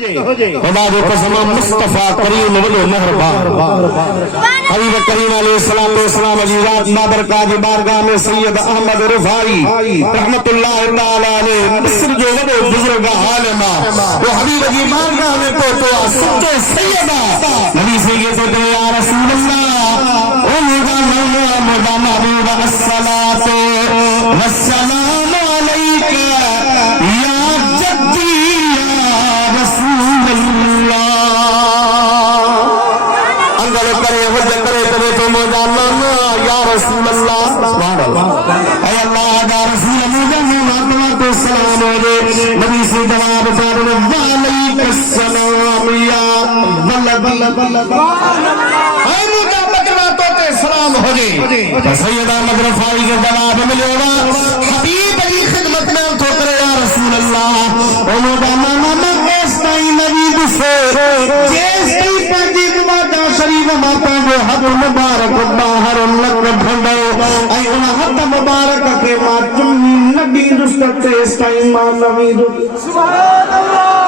खुदा जो कसम मुस्तफा करीम वलो मेहरबान हबीब करीम अलैहिस्सलाम अजीज़ात बाबरका की बारगाह में सैयद अहमद रिफाई रहमतुल्लाह तआला अलैह मिस्र जो वडो बुजुर्ग आलिमा वो हबीब की बारगाह में तो सच्चे सैयदा नबी से ये तो या रसूल अल्लाह ओ मुदा महबूब अस्सलातु वस्सलाम अलैका या जद्दी या रसूल अल्लाह अंगल करे वजह करे तबे तो मुदा या रसूल अल्लाह सुभान अल्लाह ऐ अल्लाह या रसूल मुदा तो सलाम हो नबी से जवाब दे वालेकुम सलाम या सलाम हो गए सैयद अहमद रफाई के जवाब मिलेगा हबीब की खिदमत में तो करे या रसूल अल्लाह ओ मोदाना मैं इस टाइम नबी से जिस टाइम की माता शरीफ माता जो हद मुबारक बाहर लग भंडो आई उन हद मुबारक के मातम नबी रुस्ते इस टाइम नबी सुभान अल्लाह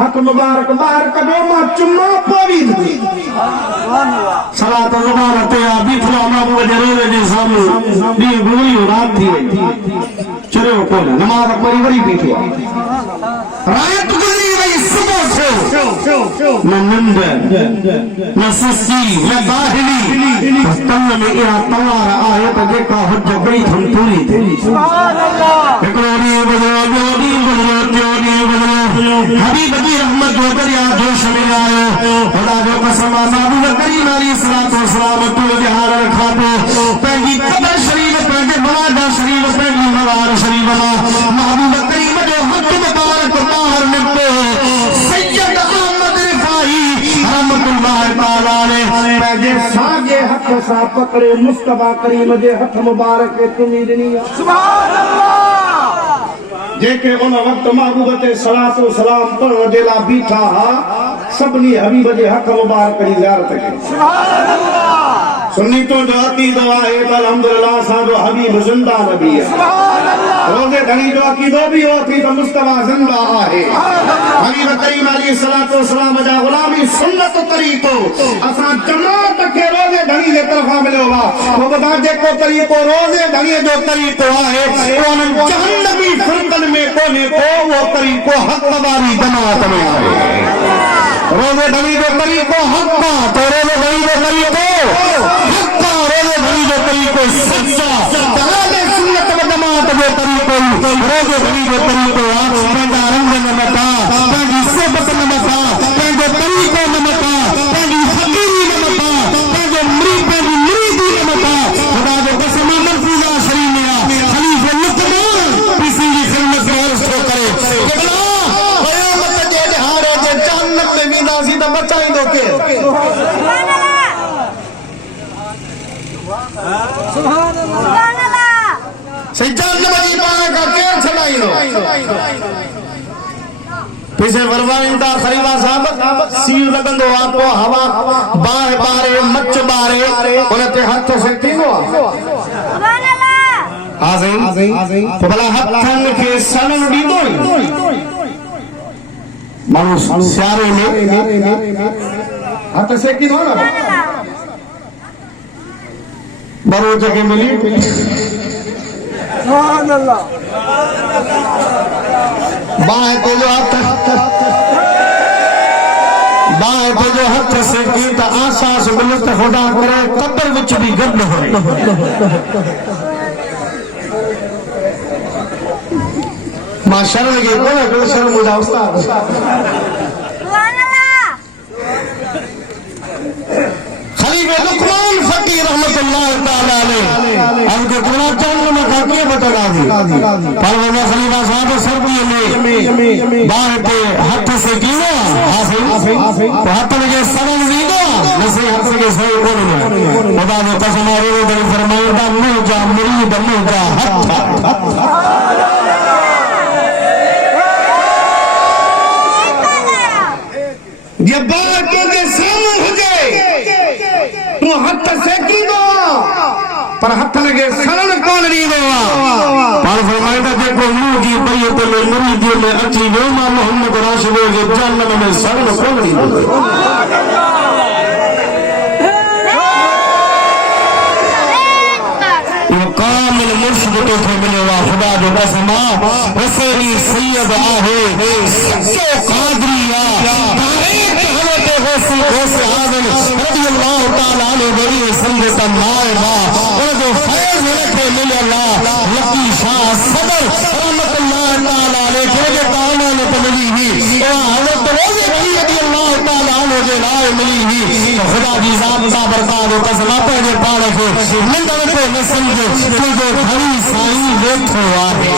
हक मुबारक बाहर कदो मा चुम्मा पवी सलात मुबारक ते अभी फलाना वो जरूर है सामने दी गुली रात थी चलो को नमाज पढ़ी बड़ी पीछे रात गुजरी गई सुबह से न नींद न सुस्ती न बाहली तन में या तवार आयत जे का हज गई हम पूरी थी सुभान अल्लाह एकरोनी बजोनी हबीब की रहमत जो दरिया जोश में आयो खुदा जो कसम महबूब करीम अलैहिस्सलातु वस्सलाम तो जहां रखा तो पहली कब्र शरीफ पहले मवादा शरीफ पहली मवार शरीफ महबूब करीम जो हक मुबारक बाहर निकले सैयद अहमद रिफाई रहमतुल्लाह तआला अलैह पहले सागे हक सा पकड़े मुस्तफा करीम जे हथ मुबारक के तुमी दिनी सुभान अल्लाह जेके उन वक्त महबूब ते सलातो सलाम पढ़ण जे ला बीठा सबनी हबीब जे हक मुबारक की ज़ियारत के सुभान अल्लाह सुन्नी तो जो अकीदो है अल्हम्दुलिल्लाह सा जो हबीब जिंदा नबी है सुभान अल्लाह रोजे धनी जो अकीदो भी हो थी तो मुस्तफा जिंदा है हबीब करीम अलैहिस्सलातु वस्सलाम जा गुलामी सुन्नत तरीको असा जमात के रोजे धनी जे तरफा मिलो वा वो बता जे को तरीको रोजे धनी जो तरीको है उन जहन्नमी फुरकन में कोने को वो तरीको हक वाली जमात में है रोजे धनी जो तरीको हक का तो रोजे धनी जो तरीको हक का रोजे धनी जो तरीको सच्चा तलाले सुन्नत व जमात जो तरीको रोजे धनी जो तरीको पंहिंजा रंग न मटा पंहिंजी सोबत न मटा पंहिंजो तरीको न मटा पंहिंजी फकीरी न मटा पंहिंजो पंहिंजी मुरीदी न मटा खुदा जो कसम मरफूजा शरीफ में खलीफा लुकमान किसी की खिदमत में अर्ज तो करे क़यामत जे हारे जे जन्नत में भी नाज़ी त बचाई दो के सुभान अल्लाह सही जन्नत जी पाए का केर छलाईनो पीछे फरमाइंदा खलीफा साहब सील लगंदो आपो हवा बाह बारे मच बारे उनते हाथ से कीनो सुभान अल्लाह आज़ीम तो भला हथन के सलन दीदो मानो सियारे में हाथ से कीनो ना बरो जगह मिली सुभान अल्लाह बाएं को जो हाथ से की तो आसास मिलत खुदा करे कब्र विच भी गंद हो माशर लगे को शर्म हो जाओ उस्ताद सुभान अल्लाह खलीफा लुकमान फकीर रहमतुल्लाह तआला अलैह उनके गुलाब जामुन में खाके बता दी परवाना खलीफा साहब सब में बाहर के हाथ से गिनो हासिल तो हाथ में के सलन दीदो नसे हाथ के सही बोलना खुदा ने कसम और बड़ी फरमाया मुंह जा मुरीद मुंह जा हाथ ये बात के सामने हो जाए तू हाथ से गिनो पर हथ लगे सड़न कोन ॾींदो आहे पाण फरमाईंदा जेको मुंहुं जी बैत में मुरीदीअ में अची वियो मां मोहम्मद राशिद जे जन्म में सड़न कोन ॾींदो कामिल मुर्शिद तोखे मिलियो आहे ख़ुदा जो कसम हुसैनी सैयद आहे सच्चो क़ादरी आहे रज़ी अल्लाह ताला अन्हु वरी संदत नाइब उनजो फैज़ हुनखे मिलियल आहे लकी शाह सदर रहमतुल्लाह ताला अलैहि जंहिंजे कानून ते मिली हुई उहा हज़रत रोज़े की रज़ी अल्लाह ताला अन्हु जे लाइ मिली हुई ख़ुदा जी ज़ात बाबरकात जो कसम पंहिंजे पाण खे निंड में न सम्झो तुंहिंजो घणी साईं वेठो आहे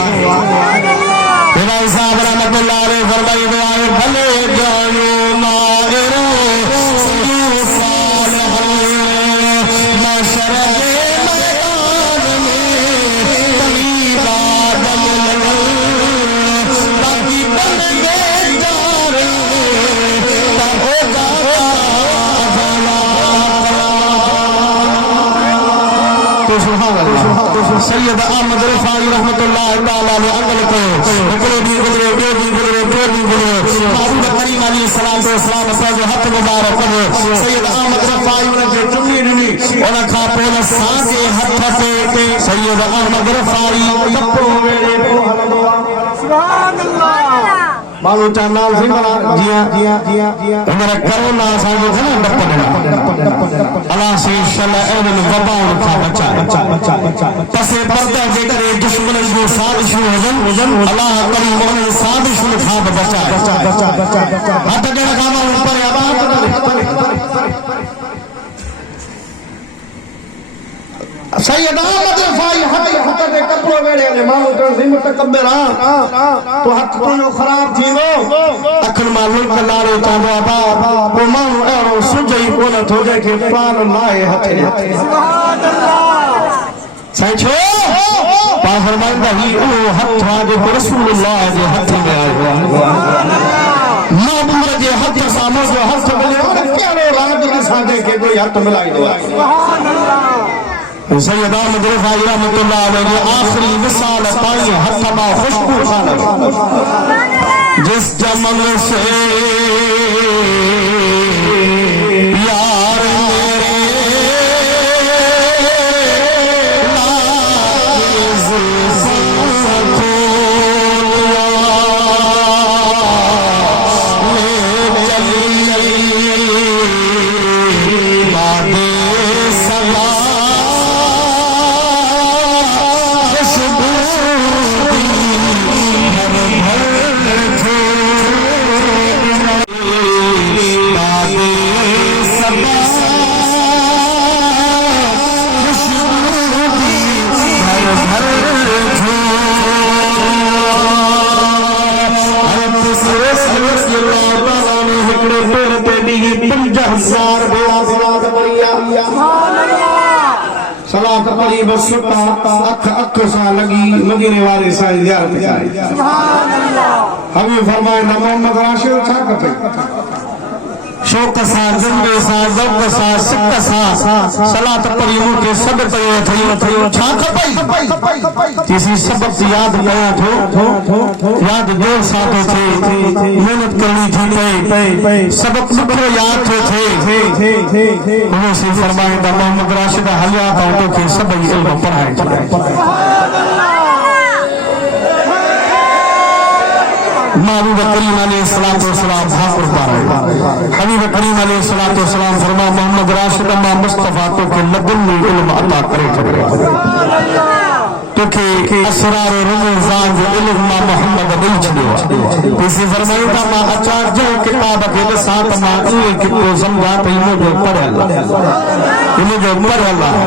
इमाम साहब रहमतुल्लाह अलैहि फरमाईंदो आहे भले जायो माहिरो सैयद अहमद रफ़ाई रहमतुल्लाह ताला अलैहि अंगल को हिकिड़ो ॾींहुं गुज़रियो ॿियो ॾींहुं गुज़रियो टियों ॾींहुं गुज़रियो महबूब करीम अलैहि सलातो वसलाम पंहिंजो हथ मुबारक कढियो सैयद अहमद रफ़ाई हुनखे चुमी ॾिनी उन खां पोइ हुन साॻे हथ ते सैयद अहमद रफ़ाई कपिड़ो वेड़े पियो हलंदो आहे सुभान अल्लाह माण्हू चवंदा जीअं हींअर करोना असांजो न डप ॾिना अलाह से शल अहिड़नि वबाउनि खां बचाए पसे पर्दे जे करे दुश्मननि जूं साज़िशूं हुजनि अलाह करीम उन्हनि साज़िशुनि खां बि बचाए हथ ॾियण खां माण्हू परे सैयद अहमद रफ़ाई हथ ते कपिड़ो वेड़े ने माण्हू चवनि मुतकब्बिर तो हथ तुंहिंजो ख़राब थींदो अखियुनि मां लुल्क लाड़ो चवंदो आहे पोइ माण्हू अहिड़ो सुझ ई कोन थो जंहिंखे पान लाहे हथ साईं छो पाण फरमाईंदा ही उहो हथ आहे जेको रसूलुल्लाह जे हथ में आयो आहे महबूब जे हथ सां मुंहिंजो हथ मिलियो कहिड़ो राज असांखे कोई हथ मिलाईंदो आहे सैयद अहमद रफ़ाई रहमतुल्लाह अलैहि आखिरी मिसाल ताईं हथ मां खुशबू खान जिस चमन से यार सलात पढ़ी बस अख अख सां लगी मदीने वाले साईं ज़ियारत कई सुभान अल्लाह हबीब फरमाइंदा मोहम्मद राशिद छा खपे शौक़ सां ज़िंदे सां ज़ौक़ सां सिक सां सलात पढ़ी मूंखे सभु कयो थियो छा खपई किसी सबक याद कयां थो याद जोर सां थो थिए मेहनत करणी थी पए सबक मूंखे याद थो थिए उहो से फरमाईंदा मोहम्मद राशिद हलिया त तोखे सभई इल्म पढ़ाए महबूब करीम अलैहिस्सलातु वस्सलाम भाकुर पाराए हबीब करीम अलैहिस्सलातु वस्सलाम फरमा मोहम्मद राशिद मां मुस्तफा तोखे लदुन्नी इल्म अता करे छॾियो तोखे असरार रमज़ान जो इल्म मां मोहम्मद ॾेई छॾियो इसी फरमाईंदा मां अचा जो किताब खे ॾिसां त मां इएं कितो सम्झां त इनजो पढ़ियल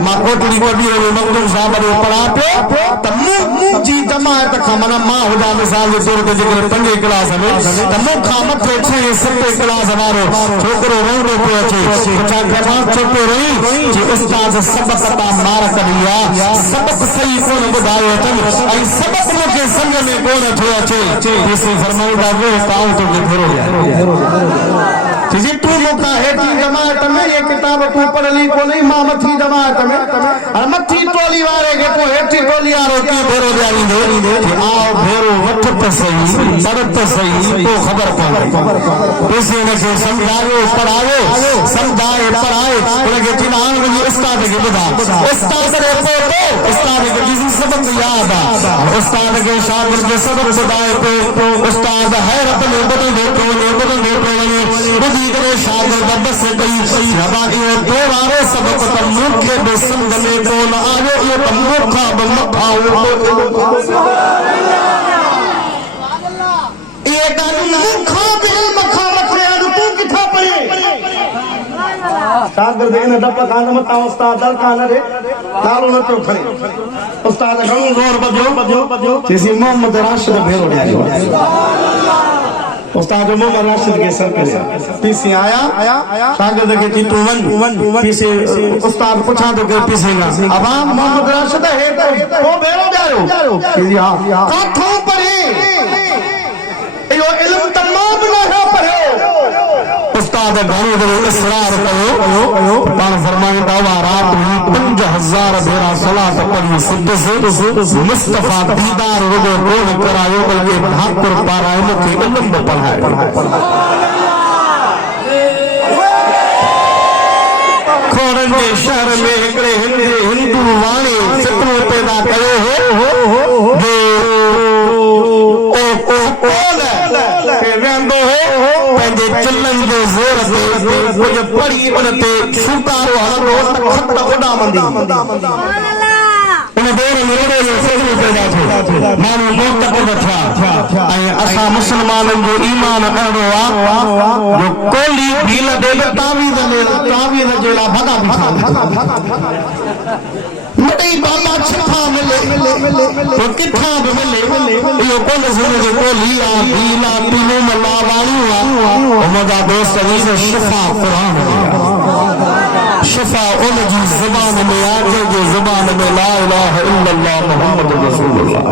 मां कोटड़ी कबीर में मखदूम साहब जो पढ़ा पियो त मुंह जी जमात खां माना मां हुदा मिसाल जे तौर ते जेकर 5 क्लास में त मुंह खां मथे 6-7 क्लास वारो छोकरो रोंदो पियो अचे छा घणा छोकरो रही जी उस्ताद सबक ता मार कढी आहे सबक सही कोन ॿुधायो अथनि ऐं सबक मूंखे सम्झ में कोन थो अचे इसी फरमाईंदा वो काउं तो घेरो जी तू मुका हेठी जमात में ये किताब तू पढ़ ली को नहीं मां मथी जमात में और मथी टोली वाले के तू हेठी टोली वालो की भेरो जाई दे आओ भेरो वठ त सही शरत सही तो खबर पड़े किसी ने से समझायो पढ़ायो समझाए पढ़ाए उनके जिनान में उस्ताद के बता उस्ताद रे पोतो उस्ताद के किसी सबक याद आ उस्ताद के शागिर्द के सबक बताए पे उस्ताद हैरत में बदल दे बुद्धि करे शागिर्द बस गई हमारी और दो बारे सबक त मुख्य बेसंग में तो न आयो ये मुखा बमखाओ ये गानु मुखा बिल मखा मखरे तू किथा पड़े शागिर्द ने डप कान में ता उस्ताद दल कान रे नालो न तो खड़े उस्ताद घणो जोर बजो जैसे मोहम्मद राशिद भेरो ॾियारी उस्ताद मोहम्मद राशिद के सर पे पीसी आया शागिर्द के की तू वन पीसी उस्ताद पूछा तो के पीसेगा अब मोहम्मद राशिद है तो भेरो ॾियारो जी हां काठों पढ़े यो इल्म तमाम न है पढ़ो उस्ताद घणो जो इसरार कयो पाण फरमाईंदा हुआ रात में 5000 भेरा सलात पढ़ी सिद्ध से मुस्तफा दीदार रुगो रोड करायो बल्कि ठाकुर पारायण के इल्म पढ़ाए खोड़न के शहर में एकड़े हिंदू वाणी सिपरो पैदा कयो हो जो वेंदो हो पंहिंजे चिल्लनि जो ज़ोर ते कुझु पढ़ी उन ते छूटारो हलंदो खत उॾामंदी उन दौर में एॾो जो फ़िक्र पैदा थियो माण्हू मोतक़िद थिया ऐं असां मुस्लमाननि जो ईमान अहिड़ो आहे जो कोली भील ॾे तावीज़ जे लाइ भॻा बीठा मड़ी बाबा छिपा मिले तो किथा भी मिले यो कोन सुने को लिया भीला तीनों मल्ला वाली मजा दोस्त अजीज शिफा कुरान शिफा उन जी जुबान में आके जो जुबान में ला इलाहा इल्लल्लाह मुहम्मद रसूलुल्लाह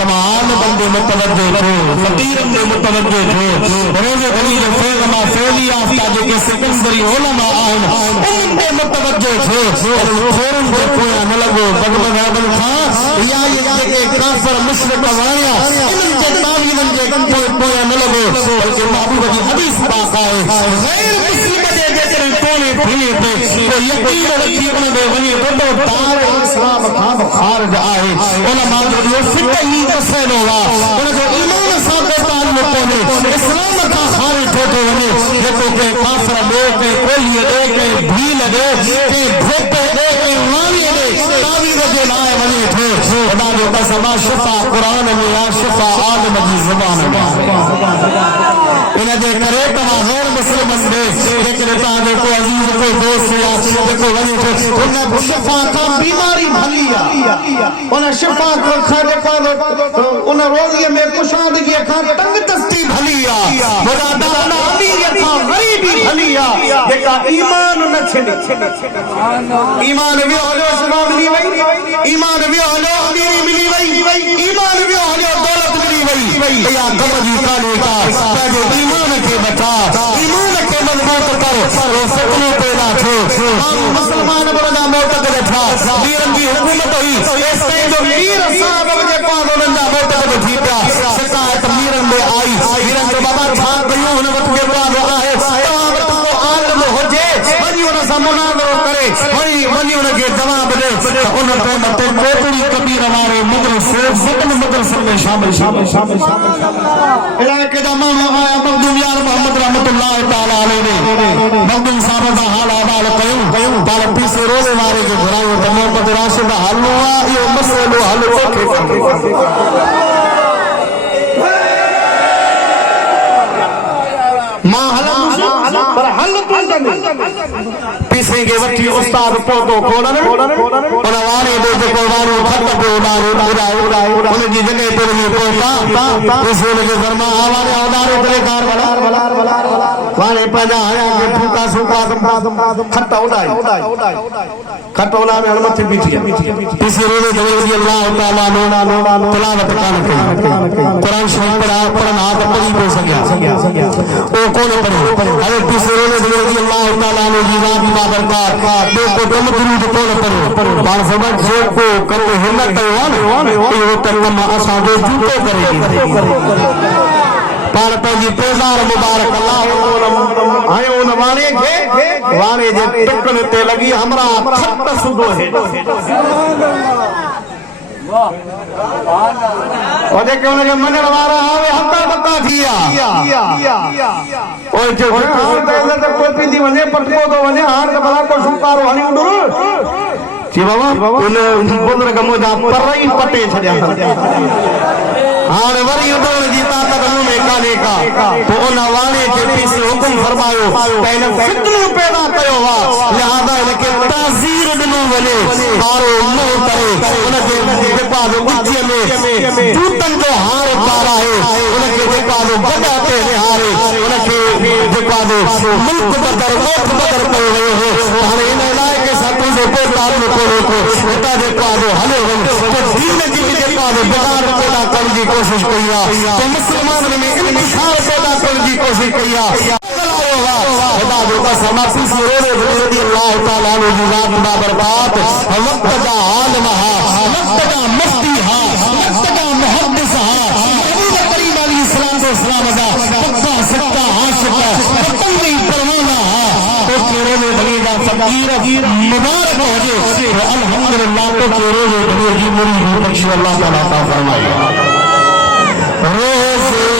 तमाम बंदे मुतवज्जे थे फकीर ने मुतवज्जे थे रोज़े गली जो फैज़मा फैली आफ्ता जो के सिकंदरी उलमा आइन उनके मुतवज्जे थे फौरन जो कोया न लगो बगबगाबल था या ये के काफिर मुशरिक वाया इनके तावीज़न के कोया न लगो बल्कि महबूब की हदीस पाक है गैर मुस्लिम दे जेकरे कोने भीले पे तो यकीन रखी उन दे वनी तो तार इस्लाम खां खारिज आए उलमा जो फिट ही मसलो वा उन जो ईमान सां ताल्लुक कोने इस्लाम खां खारिज थो वने जेको के काफिर दे के कोली दे के भील दे के धोपे दे के वाली दे तावीज़ जे लाए वने थो खुदा जो कसम शिफा कुरान में या शिफा आलम जी ज़बान में इन जे करे तमा गैर मुस्लिम दे लेकिन ता जो को अजीज को दोस्त या को वने थो उन शिफा का बीमारी भलिया उन शिफा को खाने पालो उन रोज़ी में कुशादगी का तंग दस्ती भलिया मुरादा ना अमीर था गरीबी भलिया जेका ईमान न छने ईमान भी होलो सुबह मिली वई ईमान भी होलो अमीरी मिली वई ईमान भी होलो दौलत मिली वई या गम जी काले का जो ईमान के बचा ईमान के मजबूत कर वो सपने पैदा थे मुसलमान बड़ा मोतक़िद था वीरन की हुकूमत हुई ऐसे जो वीर साहब के पास उनका मोतक़िद थी पिया शिकायत वीरन में आई वीरन जो बाबा छा कयो उन वक्त के बाद आए तमाम को आलम हो जे वनी उन से मुनाज़रो करे वनी उनके जवाब दे उन पे मते कोटड़ी कबीर वाले मदरसे ज़िक्र मदरसे में शामिल इलाके दा मानो आया मखदूम यार मोहम्मद रहमतुल्लाह तआला अलैहि मखदूम साहब दा हाल अहवाल कयो बाल पीसे रोले वाले के घरायो त मोहम्मद राशिद हल हुआ यो मसलो हल ओके मां हल पर हल तू पीसे के वठी उस्ताद पोतो कोड़न उन वारे दे जो वारो खत पे उड़ाए उन जी जगह पे में पोता रसूल के फरमा आवारे औदारो करे कार वाले पजा आया के फूका सुका सुका खट्टा उड़ाई खटोला में हनुमत पीछे इसी रोने रजी अल्लाह ताला तिलावत कान कुरान शरीफ पढ़ना तो पढ़ी हो सकिया ओ कौन पढ़े अरे तीसरे रोने रजी अल्लाह ताला ने जी रात की बरकत दो को तुम दुरूद कौन पढ़े बार समझ जो को करे हिम्मत है वो तकम असा जो जूतो करेगी पर पंहिंजी पेज़ार मुबारक अल्लाह आयो उन वाणे जे टुकन ते लगी हमरा खट सुधो है और जेके उनके मञण वारा आवे हत्ता बत्ता थिया और जो ते टोपी दी वने पटको तो वने हार के भला को सुकारो हणी उडुर जी बाबा उन बुजुर्ग मुदा परई पटे छड्या हार वरी उडोण जी ताकत में काने का तो उन वाणे जे पीस हुकुम फरमायो पहले फितनो पैदा कयो वा लिहाजा इनके ताज़ीर दिनो वने हारो नो करे उनके जेका बुच्ची में जूतन जो हार पारा है उनके जेका बड़ा ते हारे उनके जेका मुल्क बदर मुल्क बदर कयो है हाणे इन इलाके साथी जो पेदार में को एता जेका हले तो दीन की जेका बिगाड़ पैदा करने की कोशिश कईया तो मुसलमान में इंतशार पैदा करने की कोशिश कईया खुदा जो का समापी से रजी अल्लाह ताला ने जी रात बा बरकत वक्त का आलम हा वक्त का मुफ्ती हा वक्त का मुहद्दिस हा नबी करीम अलैहिस्सलाम का पक्का सच्चा आशिक पतंगी परवाना हा तो चेहरे में बनेगा फकीर मुबारक हो जे अल्हम्दुलिल्लाह तो चेहरे में बनेगी मेरी बख्श अल्लाह ताला ता फरमाए रोज़े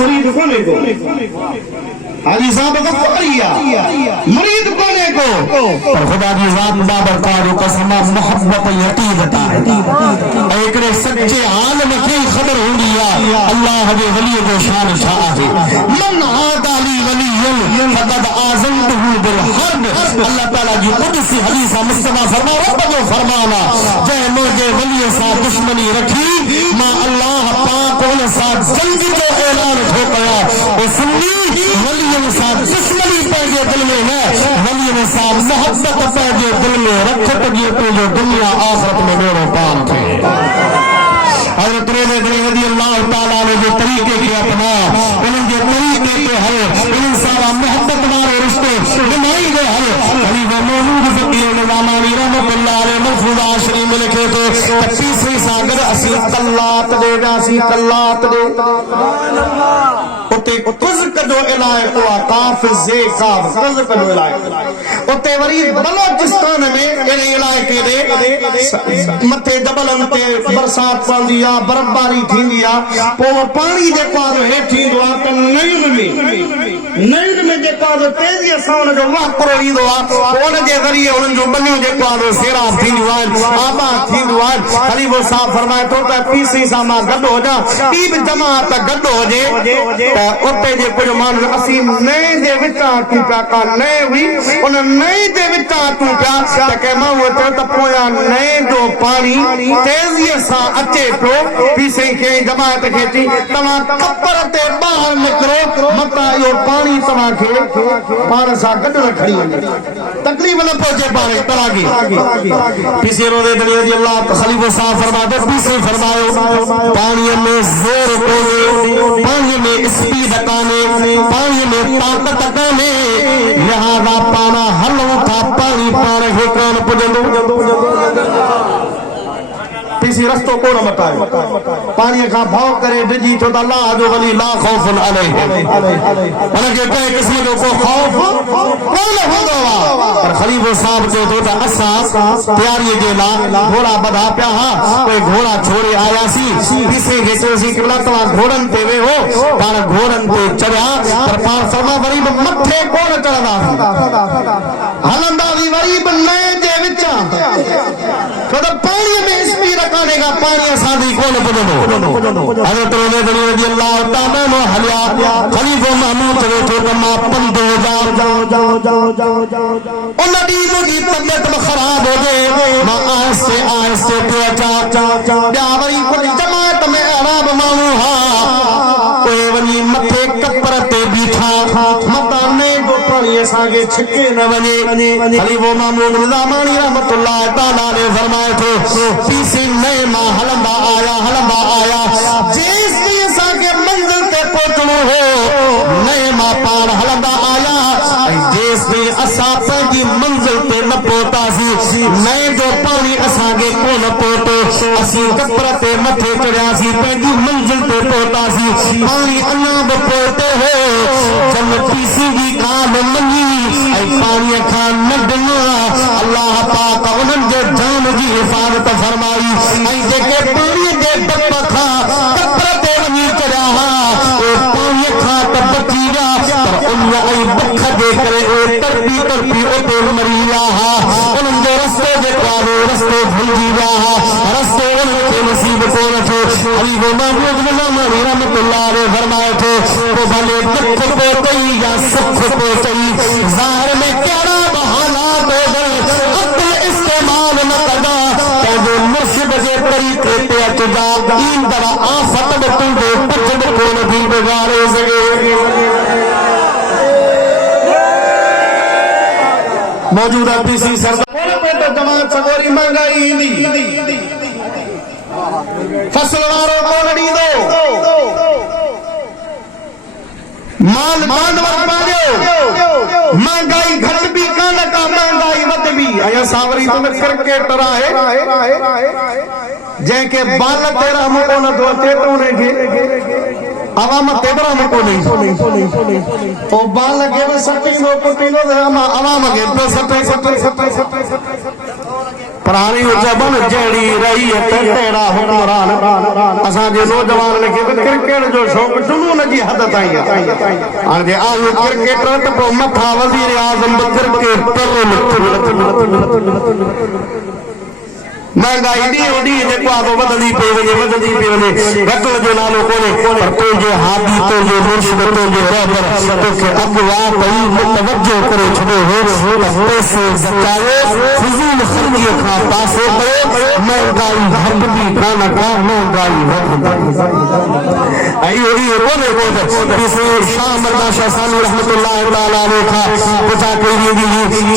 मुरीद कोने को हाजी साहब को कोरिया मुरीद कोने को पर खुदा की जात बाबरकार कसम मोहब्बत यकीन बता एकरे सच्चे आलम की खबर होगी अल्लाह के वली को शान शाह है मन आदाली वली फकद आज़मतहु बिल हर्ब अल्लाह ताला की कुदसी हदीस मुस्तफा फरमाना जय मुझे वली सा दुश्मनी रखी मां अल्लाह पाक उन सा जंग जो ऐलान हो गया वो सुन्नी वलियों सा दुश्मनी पैगे दिल में है वलियों सा मोहब्बत पैगे दिल में रखत जी तो जो दुनिया आखिरत में मेरे पाल थे हज़रत रज़ी अल्लाह ताला ने जो तरीके के अपना उनके तरीके के हर इन सारा मोहब्बत वाले रिश्ते बनाई गए हर खलीफा मौजूद फकीर निज़ामानी रहमतुल्लाह अलैह मरफूज़ा शरीफ में लिखे थे तीसरी सागर असी कल्लात देगा असी कल्लात दे सुभान अल्लाह उते कुज कदो इलाए को काफ जे काफ कुज कदो इलाए उते वरी बलोचिस्तान में इन इलाके दे मथे जबलन ते बरसात पवंदी आ बर्फबारी थींदी आ पो पानी जेको हेठि ईंदो आ त नयुनि में जेको तेज़ी सां उन जो वाकुरो ईंदो आ उन जे ज़रिए उन्हनि जो बनियूं जेको सेराब थींदियूं आहिनि आबाद थींदियूं आहिनि खलीफ़ो साहब फरमाए थो त पीसी सां मां गॾु हुजां ॿी बि जमात गॾु हुजे त उते जे कुझु माण्हू असीं नए जे विचां अचूं पिया का नए हुई उन नए जे विचां अचूं पिया त कंहिं माण्हूअ चयो त पोयां नए जो पाणी तेज़ीअ सां अचे पियो पीसी खे जमात खे चई तव्हां कपर ते ॿाहिरि निकिरो मतां इहो पाणी तव्हांखे पाण सां गॾु न खणी वञे तकलीफ़ न पहुचे पाण तव्हांखे पीसी रोज़े रज़ी अल्लाह खलीफ़ो साहब फरमाते पीसी फरमायो पाणीअ में ज़ोर कोन्हे पाणीअ में स्पीड कान्हे पाणीअ में ताक़त कान्हे लिहाज़ा पाण हलूं था पाणी पाण खे कोन पुॼंदो पीसी रस्तो कोन मटायो पाणीअ खां भउ करे डिॼी छो त अल्लाह जो वली ला खौफ़ुन अलैहिम उनखे कंहिं क़िस्म जो को खौफ़ कोन हूंदो आहे पर खलीफ़ो साहब चयो थो त असां तयारीअ जे लाइ घोड़ा ॿधा पिया हुआ कोई घोड़ा छोड़े आयासीं पीसी खे चयोसीं कि तव्हां घोड़नि ते वेहो पाण घोड़नि ते चढ़िया पर पाण फरमा वरी बि मथे कोन चढ़ंदासीं हलंदासीं वरी बि नए जे विचां छो त पाणीअ में स्पीड कान्हे का पाणी असांजी कोन पुॼंदो हज़रत रज़ी अल्लाह ताला नो हलिया खलीफ़ो महमूद चयो थो त मां पंध हुजां उन ॾींहुं मुंहिंजी तबियत बि ख़राब हुजे मां आहिस्ते आहिस्ते पियो अचां ॿिया वरी कुझु जमात में अहिड़ा बि माण्हू हा उहे वञी मथे कपर ते बीठा मतां नए जो पाणी असांखे छिके न वञे खलीफ़ो महमूद निज़ामानी रहमतुल्लाह ताला ने फरमाए थो पीसी नए मां हलंदा आया जेस भी असांखे मंज़िल ते पहुचणो हो नए मां पाण हलंदा आया जेस भी असां पंहिंजी मंज़िल ते न पहुतासीं नए जो पाणी असांखे कोन पहुतो असीं कपर ते मथे चढ़ियासीं पंहिंजी मंज़िल ते पहुतासीं पाणी अञा बि पहुतो हो जब पीसी जी ॻाल्हि मञी ऐं पाणीअ खां न ॾिनो अल्लाह पाक उन्हनि जे जान जी हिफ़ाज़त फरमाई ऐं जेके पाणीअ जे डप खां कपर ते वञी चढ़िया हुआ उहे पाणीअ खां त बची विया पर उन ऐं बुख जे करे उहे तड़पी उते मरी विया हुआ उन्हनि जो रस्तो जेको आहे रस्तो भुलिजी विया हुआ रस्तो उन्हनि खे नसीब कोन थियो खलीफ़ो महमूद निज़ामानी रहमतुल्लाह अलैह फरमाए थो पोइ भले दुख पहुतई या सुख पहुतई ज़ाहिर में कहिड़ा बि हालात हुजनि अक़्ल इस्तेमाल न कंदा पंहिंजे मुर्शिद जे तरीक़े ते अचजा ईंदड़ आफ़त बि तुंहिंजो कुझु बि कोन थी बिगाड़े सघे मौजूदा पीसी सरदार जमात सगोरी महंगाई ईंदी फसल वारो कोन ॾींदो माल जानवर पालियो महंगाई घटि बि कान का महंगाई वधि बि ऐं असां वरी क्रिकेटर आहे जंहिंखे बाल ते रहम कोन थो अचे त उनखे आवाम ते रहम कोन्हे पोइ बाल खे बि सटींदो कुटींदो त आवाम खे बि सटे पुरानी जबन जड़ी रही है तेरा हुक्मरान असा जे नौजवान ने के क्रिकेट जो शौक जुनून जी हद ताई हां जे आयो क्रिकेटर त पो मथा वजीर आजम क्रिकेट पर महंगाई डी ओडी जेको आ बदली पे वने घट जो नालो कोने पर तो जे हादी तो जे मुर्शिद तो जे रहबर तो के अगवा पई मुतवज्जो करे छडो हो पैसे ज़कायो फजूल खर्ची का पासे करे महंगाई घटदी काना का महंगाई आई कोने किसी शाह मर्दा शाह सानी रहमतुल्लाह तआला अलैहि का पता कोई दी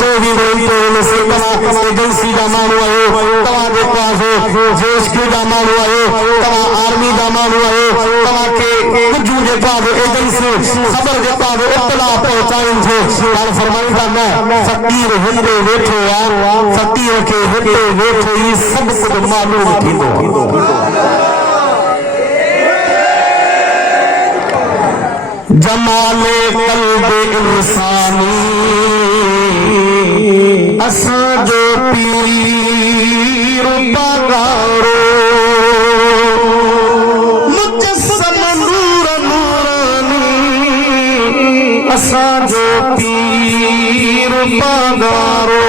24 घंटे में से तमा एजेंसी का मानो आयो जे पास जेश के दामानु आयो तवा आर्मी दामानु आयो तवा के कुछ जे पास एजेंसी खबर जे पास इत्तला पहुंचाइन छे और फरमाइंदा मैं फकीर हिंदे बैठो आ फकीर के हिंदे बैठो ई सब कुछ मालूम थींदो जमाले कल्बे इंसानी असा जो पीर पगारो मुजस्सम नूर नूरानी असा जो पीर पगारो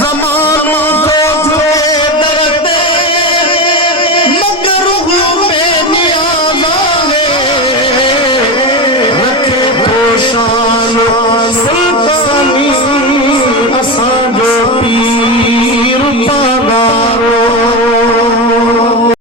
जमानो जो डरते मगर में नियाज़ा है रखे पोशान